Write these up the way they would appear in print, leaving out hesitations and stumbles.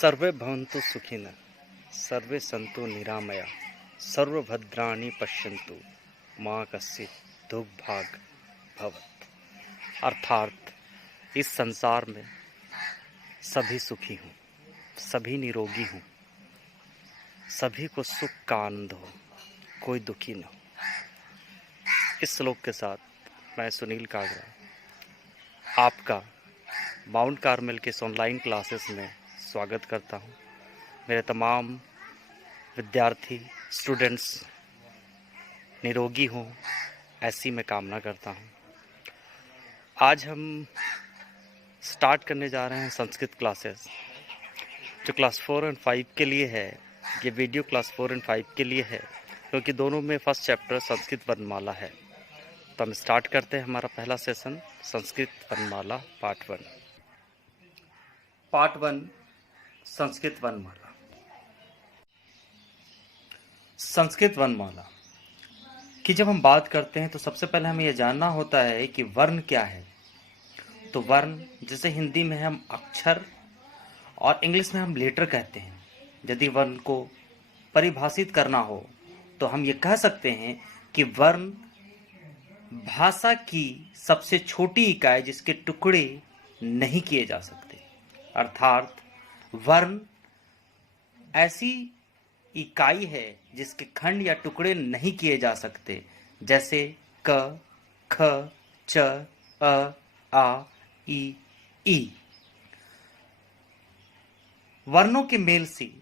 सर्वे भवन्तु सुखिनः, सर्वे सन्तु निरामया, सर्वभद्राणि पश्यन्तु, माँ कश्चित् दुर्भाग् भवेत्। अर्थात इस संसार में सभी सुखी हों, सभी निरोगी हों, सभी को सुख का आनंद हो, कोई दुखी न हो। इस श्लोक के साथ मैं सुनील कागरा आपका माउंट कार्मेल के इस ऑनलाइन क्लासेस में स्वागत करता हूं। मेरे तमाम विद्यार्थी स्टूडेंट्स निरोगी हों, ऐसी मैं कामना करता हूं। आज हम स्टार्ट करने जा रहे हैं संस्कृत क्लासेस, जो क्लास 4 और 5 के लिए है। ये वीडियो क्लास 4 और 5 के लिए है, क्योंकि दोनों में फर्स्ट चैप्टर संस्कृत वर्णमाला है। तो हम स्टार्ट करते हैं हमारा पहला सेशन, संस्कृत वर्णमाला पार्ट 1। पार्ट 1, संस्कृत वर्णमाला। संस्कृत वर्णमाला की जब हम बात करते हैं तो सबसे पहले हमें यह जानना होता है कि वर्ण क्या है। तो वर्ण, जिसे हिंदी में हम अक्षर और इंग्लिश में हम लेटर कहते हैं। यदि वर्ण को परिभाषित करना हो तो हम ये कह सकते हैं कि वर्ण भाषा की सबसे छोटी इकाई जिसके टुकड़े नहीं किए जा सकते। अर्थात वर्ण ऐसी इकाई है जिसके खंड या टुकड़े नहीं किए जा सकते, जैसे क, ख, च, अ, आ, ई। वर्णों के मेल से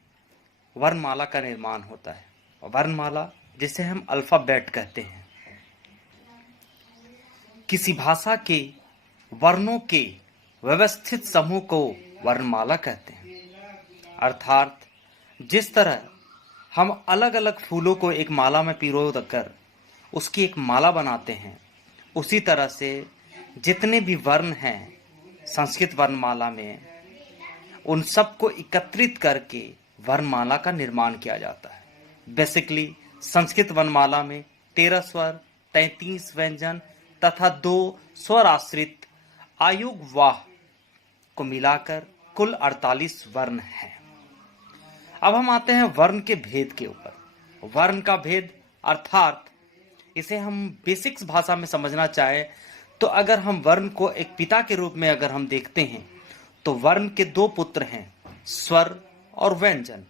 वर्णमाला का निर्माण होता है। वर्णमाला, जिसे हम अल्फाबेट कहते हैं, किसी भाषा के वर्णों के व्यवस्थित समूह को वर्णमाला कहते हैं। अर्थात जिस तरह हम अलग अलग फूलों को एक माला में पिरो कर उसकी एक माला बनाते हैं, उसी तरह से जितने भी वर्ण हैं संस्कृत वर्णमाला में, उन सबको एकत्रित करके वर्णमाला का निर्माण किया जाता है। बेसिकली संस्कृत वर्णमाला में 13 स्वर, 33 व्यंजन तथा 2 स्वर आश्रित आयुग वाह को मिलाकर कुल 48 वर्ण हैं। अब हम आते हैं वर्ण के भेद के ऊपर। वर्ण का भेद अर्थात इसे हम बेसिक्स भाषा में समझना चाहे तो अगर हम वर्ण को एक पिता के रूप में अगर हम देखते हैं तो वर्ण के 2 पुत्र हैं, स्वर और व्यंजन।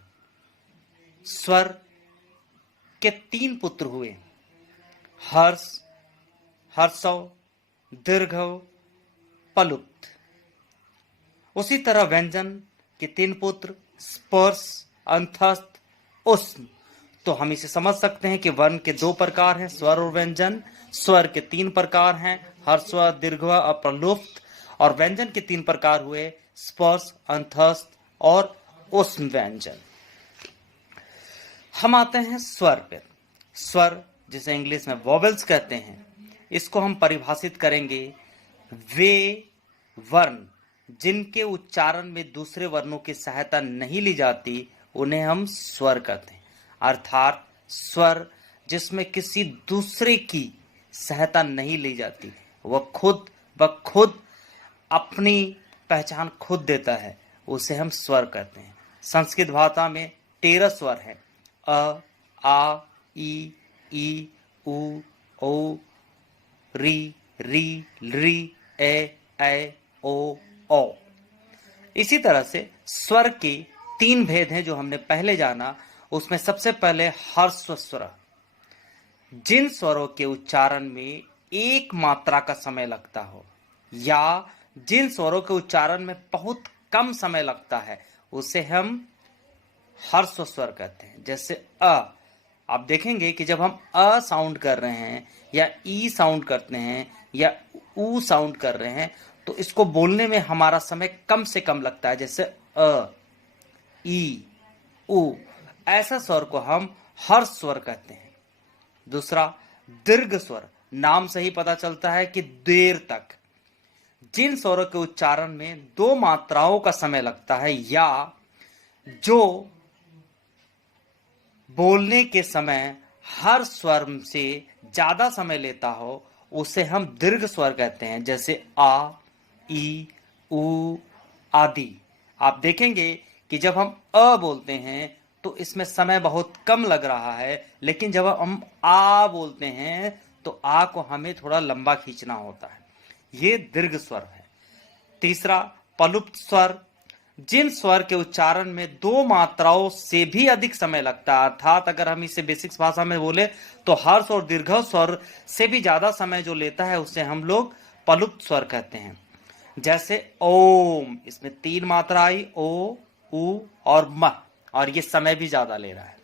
स्वर के 3 पुत्र हुए, हर्ष, हर्षव, दीर्घव, पलुप्त। उसी तरह व्यंजन के 3 पुत्र, स्पर्श, अंतस्थ, उष्म। तो हम इसे समझ सकते हैं कि वर्ण के 2 प्रकार हैं, स्वर और व्यंजन। स्वर के 3 प्रकार हैं, हर्षव, दीर्घव और प्रलुप्त। और व्यंजन के 3 प्रकार हुए, स्पर्श, अंतस्थ और उष्म व्यंजन। हम आते हैं स्वर पर। स्वर, जिसे इंग्लिश में वोवेल्स कहते हैं, इसको हम परिभाषित करेंगे, वे वर्ण जिनके उच्चारण में दूसरे वर्णों की सहायता नहीं ली जाती उन्हें हम स्वर कहते हैं। अर्थात स्वर जिसमें किसी दूसरे की सहायता नहीं ली जाती, वह खुद अपनी पहचान खुद देता है, उसे हम स्वर कहते हैं। संस्कृत भाषा में 13 स्वर हैं, अ, आ, ई, उ, औ, री, री, ए, ओ। इसी तरह से स्वर के 3 भेद हैं जो हमने पहले जाना। उसमें सबसे पहले हर्स्व स्वर, जिन स्वरों के उच्चारण में 1 मात्रा का समय लगता हो या जिन स्वरों के उच्चारण में बहुत कम समय लगता है, उसे हम हर्स्व स्वर कहते हैं। जैसे अ, आप देखेंगे कि जब हम अ साउंड कर रहे हैं या ई साउंड करते हैं या ऊ साउंड कर रहे हैं तो इसको बोलने में हमारा समय कम से कम लगता है। जैसे अ, ई, उ, ऐसा स्वर को हम हर्ष स्वर कहते हैं। दूसरा दीर्घ स्वर, नाम से ही पता चलता है कि देर तक। जिन स्वरों के उच्चारण में 2 मात्राओं का समय लगता है या जो बोलने के समय हर स्वर से ज्यादा समय लेता हो, उसे हम दीर्घ स्वर कहते हैं। जैसे आ, ई, उ आदि। आप देखेंगे कि जब हम अ बोलते हैं तो इसमें समय बहुत कम लग रहा है, लेकिन जब हम आ बोलते हैं तो आ को हमें थोड़ा लंबा खींचना होता है। ये दीर्घ स्वर है। तीसरा, पलुप्त स्वर। जिन स्वर के उच्चारण में दो मात्राओं से भी अधिक समय लगता है, अर्थात अगर हम इसे बेसिक्स भाषा में बोले तो हर्ष और दीर्घ स्वर से भी ज्यादा समय जो लेता है उसे हम लोग पलुप्त स्वर कहते हैं। जैसे ओम, इसमें 3 मात्रा आई, ओ, उ और म, और ये समय भी ज्यादा ले रहा है।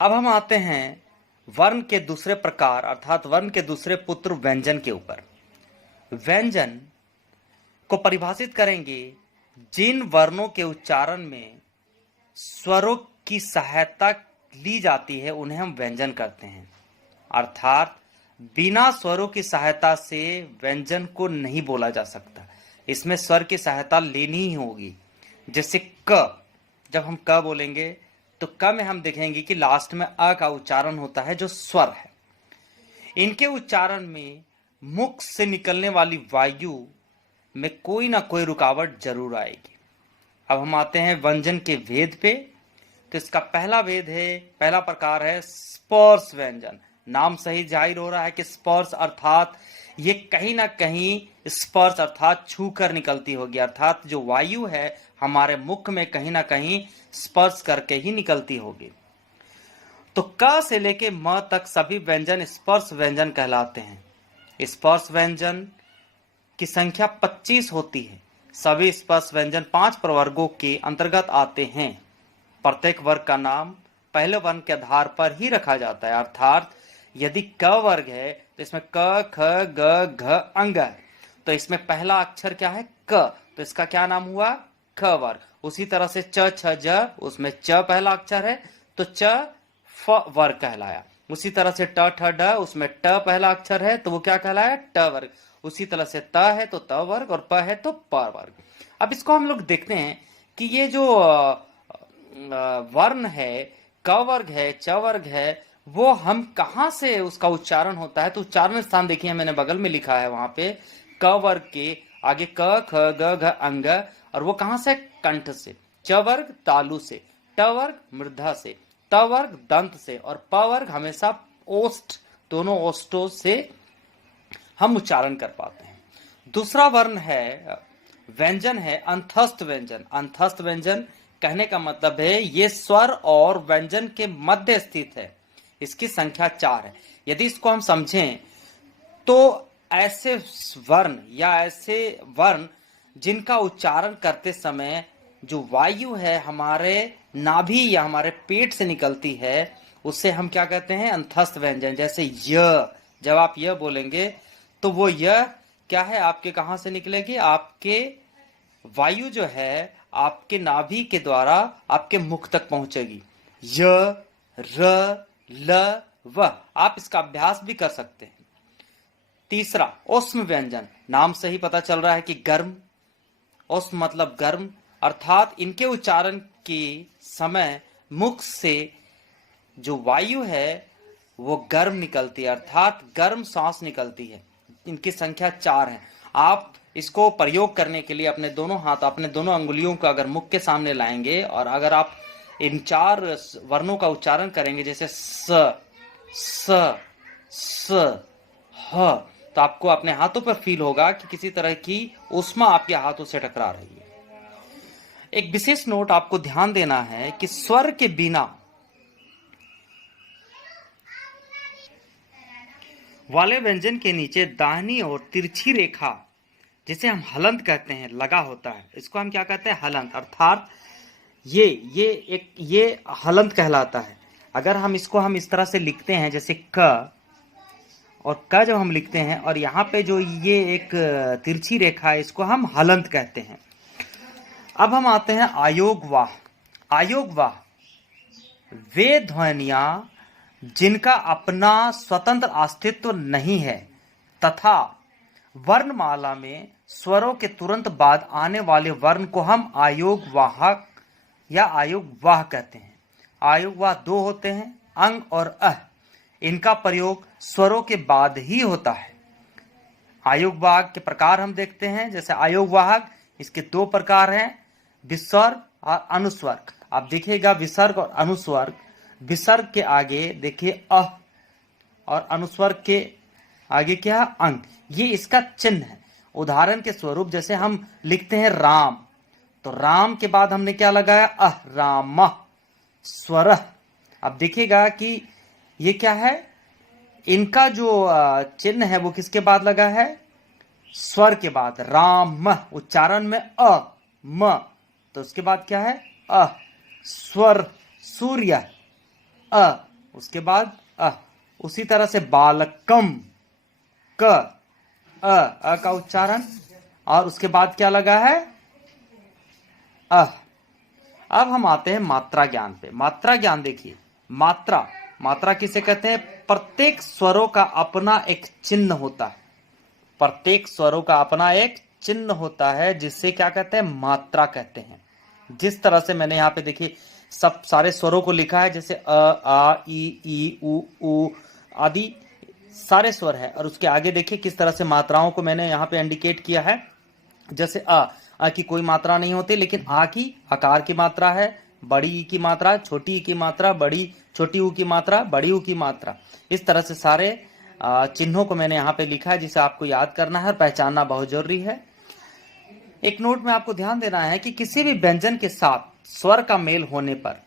अब हम आते हैं वर्ण के दूसरे प्रकार अर्थात वर्ण के दूसरे पुत्र व्यंजन के ऊपर। व्यंजन को परिभाषित करेंगे जिन वर्णों के उच्चारण में स्वरों की सहायता ली जाती है उन्हें हम व्यंजन कहते हैं। अर्थात बिना स्वरों की सहायता से व्यंजन को नहीं बोला जा सकता, इसमें स्वर की सहायता लेनी ही होगी। जैसे क, जब हम क बोलेंगे तो क में हम देखेंगे कि लास्ट में अ का उच्चारण होता है जो स्वर है। इनके उच्चारण में मुख से निकलने वाली वायु में कोई ना कोई रुकावट जरूर आएगी। अब हम आते हैं व्यंजन के भेद पे। तो इसका पहला भेद है, पहला प्रकार है स्पर्श व्यंजन। नाम सही जाहिर हो रहा है कि स्पर्श अर्थात ये कहीं ना कहीं स्पर्श अर्थात छू कर निकलती होगी, अर्थात जो वायु है हमारे मुख में कहीं ना कहीं स्पर्श करके ही निकलती होगी। तो क से लेके म तक सभी व्यंजन स्पर्श व्यंजन कहलाते हैं। स्पर्श व्यंजन की संख्या 25 होती है। सभी स्पर्श व्यंजन 5 प्रवर्गों के अंतर्गत आते हैं। प्रत्येक वर्ग का नाम पहले वर्ण के आधार पर ही रखा जाता है, अर्थात यदि क वर्ग है तो इसमें क, ख, ग, घ, अंग है, तो इसमें पहला अक्षर क्या है क, तो इसका क्या नाम हुआ ख वर्ग। उसी तरह से च, छ, ज, उसमें च पहला अक्षर है तो च फ वर्ग कहलाया। उसी तरह से ट, ठ, ड, उसमें ट पहला अक्षर है तो वो क्या कहलाया ट वर्ग। उसी तरह से त है तो त वर्ग और प है तो प वर्ग। अब इसको हम लोग देखते हैं कि ये जो वर्ण है क वर्ग है च वर्ग है वो हम कहां से उसका उच्चारण होता है। तो उच्चारण स्थान देखिए मैंने बगल में लिखा है वहां पे क वर्ग के आगे क, ख, ग, घ, अंग, और वो कहां से कंठ से, च वर्ग तालु से, ट वर्ग मृधा से, त वर्ग दंत से और प वर्ग हमेशा ओष्ठ, दोनों ओष्ठों से हम उच्चारण कर पाते हैं। दूसरा वर्ण है व्यंजन है अंतस्थ व्यंजन। अंतस्थ व्यंजन कहने का मतलब है ये स्वर और व्यंजन के मध्य स्थित है। इसकी संख्या 4 है। यदि इसको हम समझें तो ऐसे वर्ण या ऐसे वर्ण जिनका उच्चारण करते समय जो वायु है हमारे नाभि या हमारे पेट से निकलती है उसे हम क्या कहते हैं अंतस्थ व्यंजन। जैसे य, जब आप यह बोलेंगे तो वो यह क्या है आपके कहां से निकलेगी, आपके वायु जो है आपके नाभि के द्वारा आपके मुख तक पहुंचेगी। य, र, ल, व। आप इसका अभ्यास भी कर सकते हैं। तीसरा ऊष्म व्यंजन। नाम से ही पता चल रहा है कि गर्म, ऊष्म मतलब गर्म, अर्थात इनके उच्चारण के समय मुख से जो वायु है वो गर्म निकलती है, अर्थात गर्म सांस निकलती है। इनकी संख्या 4 है। आप इसको प्रयोग करने के लिए अपने दोनों हाथ, अपने दोनों अंगुलियों को अगर मुख के सामने लाएंगे और अगर आप इन 4 वर्णों का उच्चारण करेंगे जैसे स, स, स, ह, तो आपको अपने हाथों पर फील होगा कि किसी तरह की ऊष्मा आपके हाथों से टकरा रही है। एक विशेष नोट आपको ध्यान देना है कि स्वर के बिना वाले व्यंजन के नीचे दाहिनी और तिरछी रेखा जिसे हम हलंत कहते हैं लगा होता है। इसको हम क्या कहते हैं हलंत, अर्थात ये हलंत कहलाता है। अगर हम इसको हम इस तरह से लिखते हैं जैसे क, और क जब हम लिखते हैं और यहाँ पे जो ये एक तिरछी रेखा है इसको हम हलंत कहते हैं। अब हम आते हैं आयोग वाह। आयोग वाह वे ध्वनियां जिनका अपना स्वतंत्र अस्तित्व नहीं है तथा वर्णमाला में स्वरों के तुरंत बाद आने वाले वर्ण को हम आयोग वाहक या आयोग वाह कहते हैं। आयोग वाह 2 होते हैं, अंग और अह। इनका प्रयोग स्वरों के बाद ही होता है। आयोग वाहक के प्रकार हम देखते हैं। जैसे आयोग वाहक, इसके 2 प्रकार हैं, विसर्ग और अनुस्वर्ग। आप देखिएगा विसर्ग और अनुस्वर्ग, विसर्ग के आगे देखिए अ और अनुस्वर्ग के आगे क्या है अंग, ये इसका चिन्ह है। उदाहरण के स्वरूप जैसे हम लिखते हैं राम, तो राम के बाद हमने क्या लगाया राम स्वर। अब देखिएगा कि ये क्या है, इनका जो चिन्ह है वो किसके बाद लगा है, स्वर के बाद। राम उच्चारण में म, तो उसके बाद क्या है स्वर, सूर्य उसके बाद उसी तरह से बालकम क का उच्चारण, और उसके बाद क्या लगा है अब हम आते हैं मात्रा ज्ञान पे। मात्रा ज्ञान देखिए, मात्रा, मात्रा किसे कहते हैं, प्रत्येक स्वरों का अपना एक चिन्ह होता है। प्रत्येक स्वरों का अपना एक चिन्ह होता है जिससे क्या कहते हैं, मात्रा कहते हैं। जिस तरह से मैंने यहाँ पे देखिए सब सारे स्वरों को लिखा है, जैसे आ ई उ आदि सारे स्वर है, और उसके आगे देखिए किस तरह से मात्राओं को मैंने यहाँ पे इंडिकेट किया है। जैसे आ की कोई मात्रा नहीं होती, लेकिन आ की आकार की मात्रा है, बड़ी ई की मात्रा, छोटी ई की मात्रा, बड़ी छोटी ऊ की मात्रा, बड़ी ऊ की मात्रा। इस तरह से सारे चिन्हों को मैंने यहाँ पे लिखा है जिसे आपको याद करना है और पहचानना बहुत जरूरी है। एक नोट में आपको ध्यान देना है कि किसी भी व्यंजन के साथ स्वर का मेल होने पर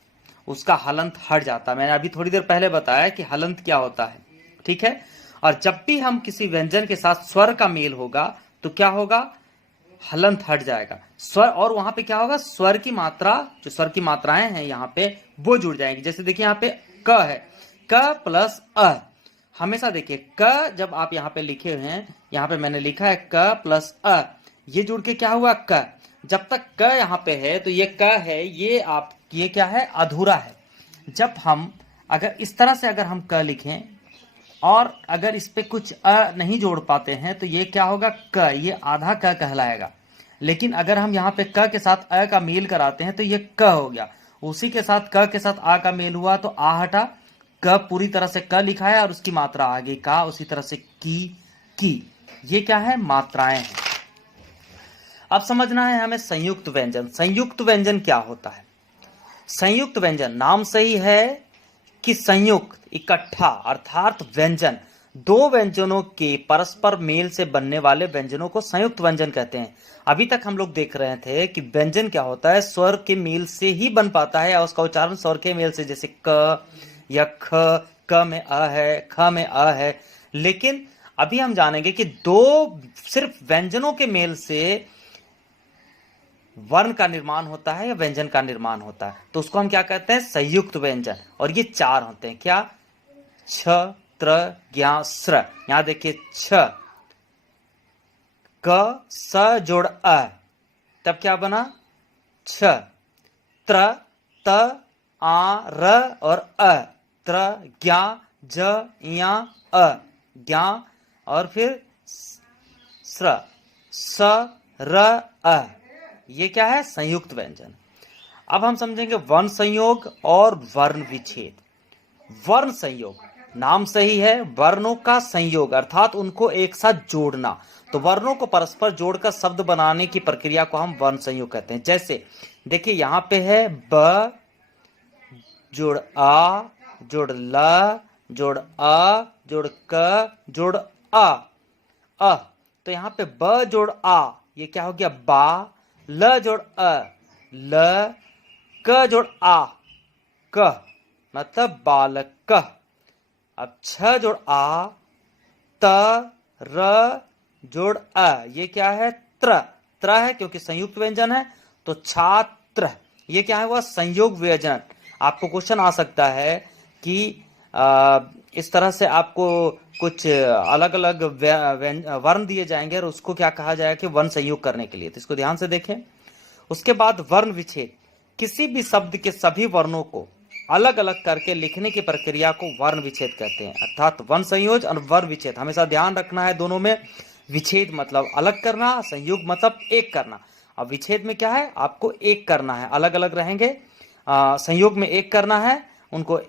उसका हलंत हट जाता है। मैंने अभी थोड़ी देर पहले बताया कि हलंत क्या होता है, ठीक है। और जब भी हम किसी व्यंजन के साथ स्वर का मेल होगा तो क्या होगा, हलंत हट जाएगा स्वर, और वहां पे क्या होगा, स्वर की मात्रा, जो स्वर की मात्राएं हैं यहाँ पे वो जुड़ जाएंगी। जैसे देखिए यहाँ पे क है, क प्लस अ, हमेशा देखिए क जब आप यहाँ पे लिखे हुए हैं, यहाँ पे मैंने लिखा है क प्लस अ, ये जुड़ के क्या हुआ क। जब तक क यहाँ पे है तो ये क है, ये क्या है, अधूरा है। जब हम अगर इस तरह से अगर हम क लिखें और अगर इस पे कुछ अ नहीं जोड़ पाते हैं तो ये क्या होगा, क, ये आधा क कहलाएगा। लेकिन अगर हम यहाँ पे क के साथ अ का मेल कराते हैं तो ये क हो गया, उसी के साथ क के साथ आ का मेल हुआ तो आ हटा, क पूरी तरह से क लिखा है और उसकी मात्रा आगे का, उसी तरह से की। ये क्या है, मात्राएं हैं। अब समझना है हमें संयुक्त व्यंजन। संयुक्त व्यंजन क्या होता है, संयुक्त व्यंजन नाम सही है कि संयुक्त, इकट्ठा, अर्थात व्यंजन, दो व्यंजनों के परस्पर मेल से बनने वाले व्यंजनों को संयुक्त व्यंजन कहते हैं। अभी तक हम लोग देख रहे थे कि व्यंजन क्या होता है, स्वर के मेल से ही बन पाता है, और उसका उच्चारण स्वर के मेल से, जैसे क या ख, क में अ है, ख में अ है। लेकिन अभी हम जानेंगे कि दो सिर्फ व्यंजनों के मेल से वर्ण का निर्माण होता है या व्यंजन का निर्माण होता है, तो उसको हम क्या कहते हैं, संयुक्त व्यंजन। और ये चार होते हैं, क्या, छ, त्र, ज्ञा, स्र। यहां देखिए छ, क, स जोड़ अ, तब क्या बना छ, त्र, त, आ, र और अ, त्र, ज्ञा, ज, या, अ, ज्ञा, और फिर स्र, स, र, अ। ये क्या है, संयुक्त व्यंजन। अब हम समझेंगे वर्ण संयोग और वर्ण विच्छेद। वर्ण संयोग नाम सही है, वर्णों का संयोग अर्थात उनको एक साथ जोड़ना। तो वर्णों को परस्पर जोड़कर शब्द बनाने की प्रक्रिया को हम वर्ण संयोग कहते हैं। जैसे देखिए यहां पे है ब जोड़ आ जोड़ ल जोड़ अ जोड़ क जोड़ अ, तो यहां पे ब जोड़ आ, ये क्या हो गया बा, ल जोड़ अ ल, क जोड़ आ क, मतलब बालक। अब छ जोड़ आ, त, र जोड़ अ, ये क्या है, त्र, त्र है क्योंकि संयुक्त व्यंजन है, तो छात्र, ये क्या है, वह संयोग व्यंजन। आपको क्वेश्चन आ सकता है कि इस तरह से आपको कुछ अलग अलग वर्ण दिए जाएंगे और उसको क्या कहा जाएगा कि वर्ण संयोग करने के लिए, तो इसको ध्यान से देखें। उसके बाद वर्ण विच्छेद, किसी भी शब्द के सभी वर्णों को अलग अलग करके लिखने की प्रक्रिया को वर्ण विच्छेद कहते हैं। अर्थात वर्ण संयोज और वर्ण विच्छेद हमेशा ध्यान रखना है दोनों में। विच्छेद मतलब अलग करना, संयोग मतलब एक करना। अब विच्छेद में क्या है, आपको एक करना है, अलग अलग रहेंगे। संयोग में एक करना है उनको,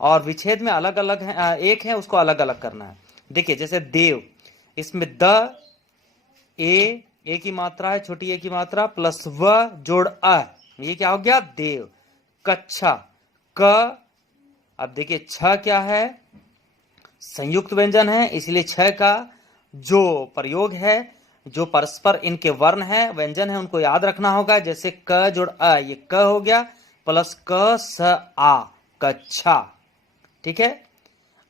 और विच्छेद में अलग अलग है, एक है उसको अलग अलग करना है। देखिए जैसे देव, इसमें द, ए, ए की मात्रा है, छोटी ए की मात्रा, प्लस व जोड़ अ, ये क्या हो गया? देव। कच्छा, क, अब देखिए छ क्या है? संयुक्त व्यंजन है, इसलिए छ का जो प्रयोग है, जो परस्पर इनके वर्ण है, व्यंजन है, उनको याद रखना होगा। जैसे क जोड़ अ, ये क हो गया, प्लस क स आ, कच्छा। ठीक है।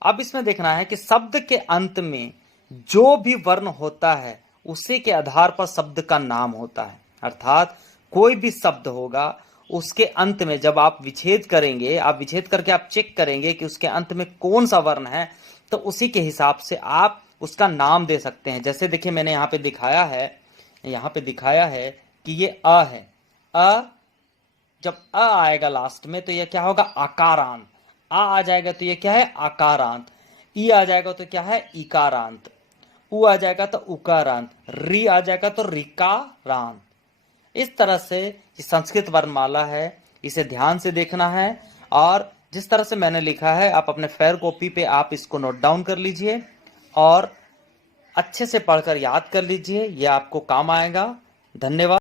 अब इसमें देखना है कि शब्द के अंत में जो भी वर्ण होता है उसी के आधार पर शब्द का नाम होता है। अर्थात कोई भी शब्द होगा, उसके अंत में जब आप विच्छेद करेंगे, आप विच्छेद करके आप चेक करेंगे कि उसके अंत में कौन सा वर्ण है, तो उसी के हिसाब से आप उसका नाम दे सकते हैं। जैसे देखिए मैंने यहाँ पे दिखाया है कि ये अ है। अ, जब अ आएगा लास्ट में तो यह क्या होगा? आकारांत। आ जाएगा तो यह क्या है? आकारांत। ई आ जाएगा तो क्या है? इकारांत। उ आ जाएगा तो उकारांत। री आ जाएगा तो रिकारांत। इस तरह से ये संस्कृत वर्णमाला है, इसे ध्यान से देखना है। और जिस तरह से मैंने लिखा है, आप अपने फेयर कॉपी पे आप इसको नोट डाउन कर लीजिए और अच्छे से पढ़कर याद कर लीजिए, यह आपको काम आएगा। धन्यवाद।